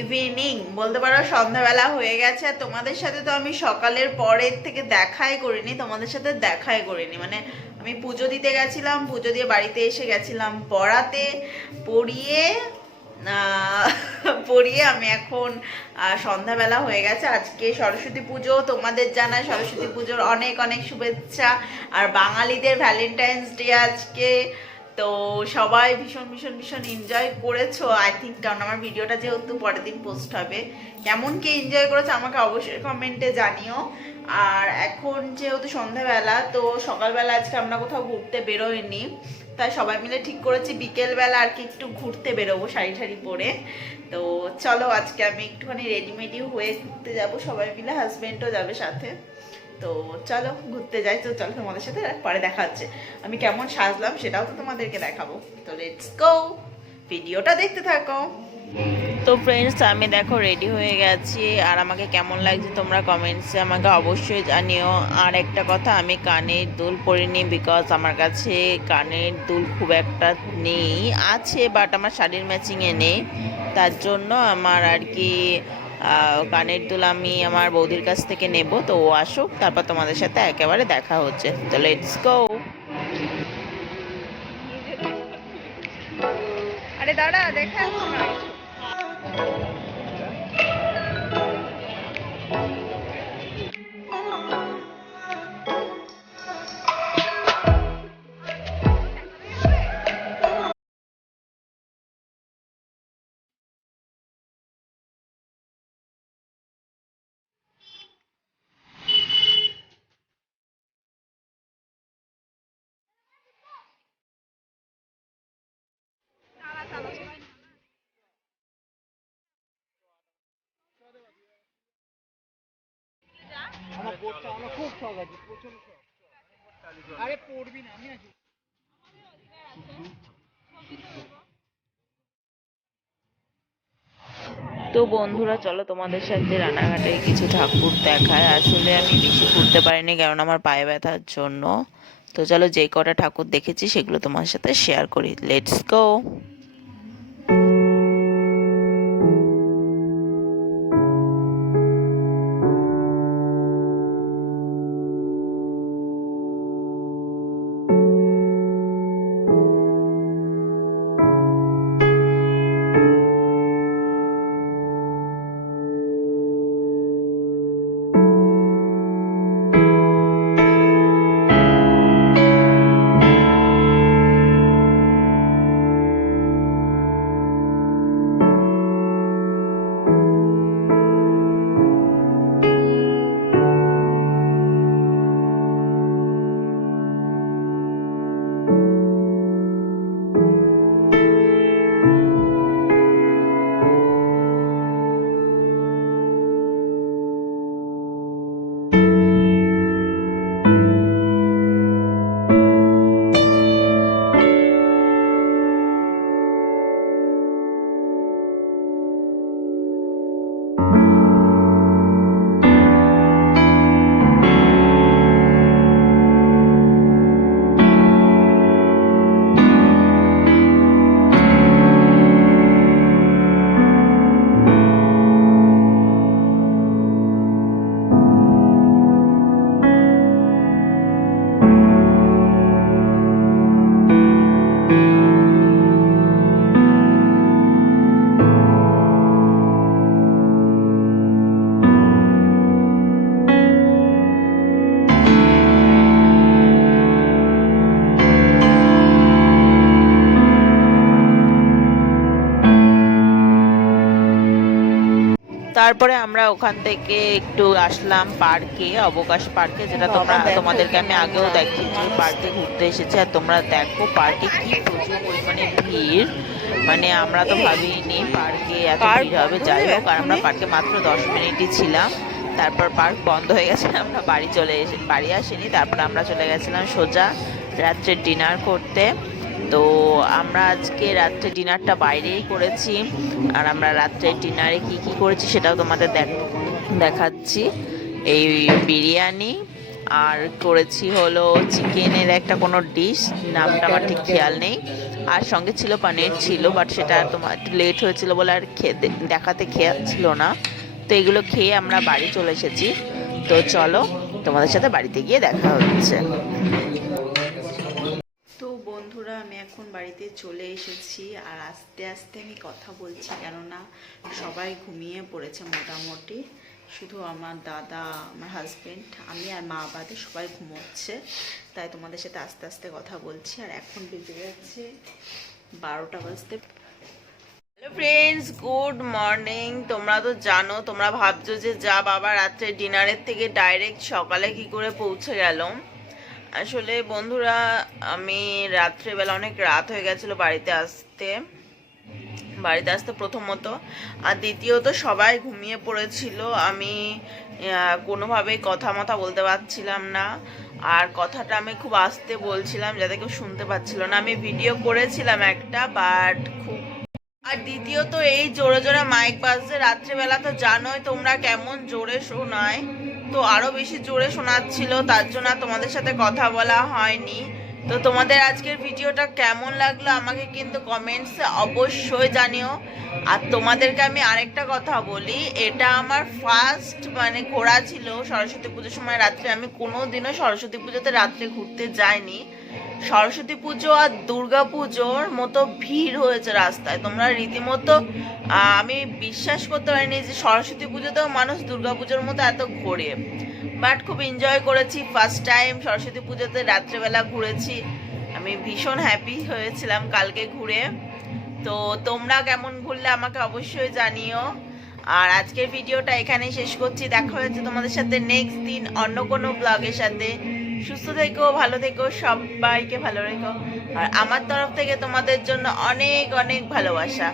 Evening বলতে পারো সন্ধ্যাবেলা হয়ে গেছে। আর তোমাদের সাথে তো আমি সকালের পরের থেকে দেখাই করিনি, তোমাদের সাথে দেখাই করিনি। মানে আমি পুজো দিতে গেছিলাম, পুজো দিয়ে বাড়িতে এসে গেছিলাম পড়াতে। পড়িয়ে পড়িয়ে আমি এখন সন্ধ্যাবেলা হয়ে গেছে। আজকে সরস্বতী পুজো, তোমাদের জানাই সরস্বতী পুজোর অনেক অনেক শুভেচ্ছা। আর বাঙালিদের ভ্যালেন্টাইন্স ডে আজকে। তো সবাই ভীষণ ভীষণ ভীষণ এনজয় করেছ। আই থিঙ্ক কারণ আমার ভিডিওটা যেহেতু পরের দিন পোস্ট হবে। কেমন কি এনজয় করেছ আমাকে অবশ্যই কমেন্টে জানিও। আর এখন যেহেতু সন্ধ্যাবেলা, তো সকালবেলা আজকে আমরা কোথাও ঘুরতে বেরোইনি। তাই সবাই মিলে ঠিক করেছি বিকেলবেলা আর কি একটু ঘুরতে বেরোবো শাড়ি ঠাড়ি পরে। তো চলো আজকে আমি একটুখানি রেডিমেডি হয়ে ঘুরতে যাব। সবাই মিলে হাজবেন্ডও যাবে সাথে। তো চলো ঘুরতে যাই। তো চলো তোমাদের সাথে পরে দেখা হচ্ছে। আমি কেমন সাজলাম সেটাও তো তোমাদেরকে দেখাবো। তো লেটস গো ভিডিওটা দেখতে থাকো। তো ফ্রেন্ডস আমি দেখো রেডি হয়ে গেছি। আর আমাকে কেমন লাগছে তোমরা কমেন্টসে আমাকে অবশ্যই জানিও। আর একটা কথা, আমি কানের দুল পরিনি বিকজ আমার কাছে কানের দুল খুব একটা নেই, আছে বাট আমার শাড়ির ম্যাচিংয়ে নেই। তার জন্য আমার আর কি কানের দুল আমি আমার বৌদির কাছ থেকে নেব, তো ও আসুক, তারপর তোমাদের সাথে একেবারে দেখা হচ্ছে। তো লেটস গো আরে দাঁড়া, দেখা তো বন্ধুরা, চলো তোমাদের সাথে রানাঘাটের কিছু ঠাকুর দেখায়। আসলে আমি বেশি ঘুরতে পারিনি, কারণ আমার পায়ে ব্যথার জন্য। তো চলো যে কটা ঠাকুর দেখেছি, সেগুলো তোমার সাথে শেয়ার করি। লেটস গো তারপরে আমরা ওখান থেকে একটু আসলাম পার্কে অবকাশ পার্কে যেটা তোমরা তোমাদেরকে আমি আগেও দেখিয়েছি পার্কে। ঘুরতে এসেছি আর তোমরা দেখো পার্কে কি প্রচুর পরিমাণে ভিড়। মানে আমরা তো ভাবিনি পার্কে এত ভিড় হবে যাই হোক আর আমরা পার্কে মাত্র দশ মিনিটই ছিলাম। তারপর পার্ক বন্ধ হয়ে গেছে আমরা বাড়ি চলে এসে বাড়ি আসিনি তারপর আমরা চলে গেছিলাম সোজা রাত্রে ডিনার করতে। তো আমরা আজকে রাত্রে ডিনারটা বাইরেই করেছি। আর আমরা রাত্রে ডিনারে কি কি করেছি সেটাও তোমাদের দেখ- দেখাচ্ছি। এই বিরিয়ানি, আর করেছি হলো চিকেনের একটা কোনো ডিশ নামটা আমার ঠিক খেয়াল নেই। আর সঙ্গে ছিল পানির ছিল বাট সেটা তোমার একটু লেট হয়েছিল বলে আর দেখাতে খেয়াল ছিল না। তো এগুলো খেয়ে আমরা বাড়ি চলে এসেছি। তো চলো তোমাদের সাথে বাড়িতে গিয়ে দেখা হচ্ছে। এখন বাড়িতে চলে এসেছি আর আস্তে আস্তে আমি কথা বলছি কেননা সবাই ঘুমিয়ে পড়েছে মোটামুটি। শুধু আমার দাদা, আমার হাজবেন্ড আমি আর মা বাদে সবাই ঘুমোচ্ছে। তাই তোমাদের সাথে আস্তে আস্তে কথা বলছি। আর এখন বেজে যাচ্ছে বারোটা বাজতে। হ্যালো ফ্রেন্ডস গুড মর্নিং তোমরা তো জানো, তোমরা ভাবছ যে যা বাবা রাত্রে ডিনারের থেকে ডাইরেক্ট সকালে কি করে পৌঁছে গেল। আসলে বন্ধুরা, আমি রাত্রেবেলা অনেক রাত হয়ে গেছিল বাড়িতে আসতে। বাড়িতে আসতে প্রথমত। আর দ্বিতীয়ত, সবাই ঘুমিয়ে পড়েছিল। আমি কোনোভাবেই কথা মথা বলতে পারছিলাম না। আর কথাটা আমি খুব আস্তে বলছিলাম যাতে কেউ শুনতে পাচ্ছিল না। আমি ভিডিও করেছিলাম একটা বাট খুব আর দ্বিতীয়ত, এই জোরে জোরে মাইক বাজছে। রাত্রেবেলা তো জানোই তোমরা কেমন জোরে শোনায়। তো আরও বেশি জোরে শোনাচ্ছিল, তার জন্য তোমাদের সাথে কথা বলা হয়নি। তো তোমাদের আজকের ভিডিওটা কেমন লাগল আমাকে কিন্তু কমেন্টসে অবশ্যই জানিও। আর তোমাদেরকে আমি আরেকটা কথা বলি, এটা আমার ফার্স্ট মানে ঘোরা ছিল সরস্বতী পুজোর সময় রাত্রে। আমি কোনো দিনও সরস্বতী পুজোতে রাত্রে ঘুরতে যাইনি। সরস্বতী পুজো আর দুর্গা পুজোর মতো ভিড় হয়েছে রাস্তায়। তোমরা রীতিমতো আমি বিশ্বাস করতে পারিনি যে সরস্বতী পুজোতেও মানুষ দুর্গা পুজোর মতো এত ঘোরে। বাট খুব এনজয় করেছি ফার্স্ট টাইম সরস্বতী পুজোতে রাত্রেবেলা ঘুরেছি। আমি ভীষণ হ্যাপি হয়েছিলাম কালকে ঘুরে। তো তোমরা কেমন ঘুরলে আমাকে অবশ্যই জানিও। আর আজকের ভিডিওটা এখানেই শেষ করছি। দেখা হয়েছে তোমাদের সাথে নেক্সট দিন অন্য কোনো ব্লগের সাথে। সুস্থ থেকো, ভালো থেকো, সবাইকে ভালো রেখো। আর আমার তরফ থেকে তোমাদের জন্য অনেক অনেক ভালোবাসা।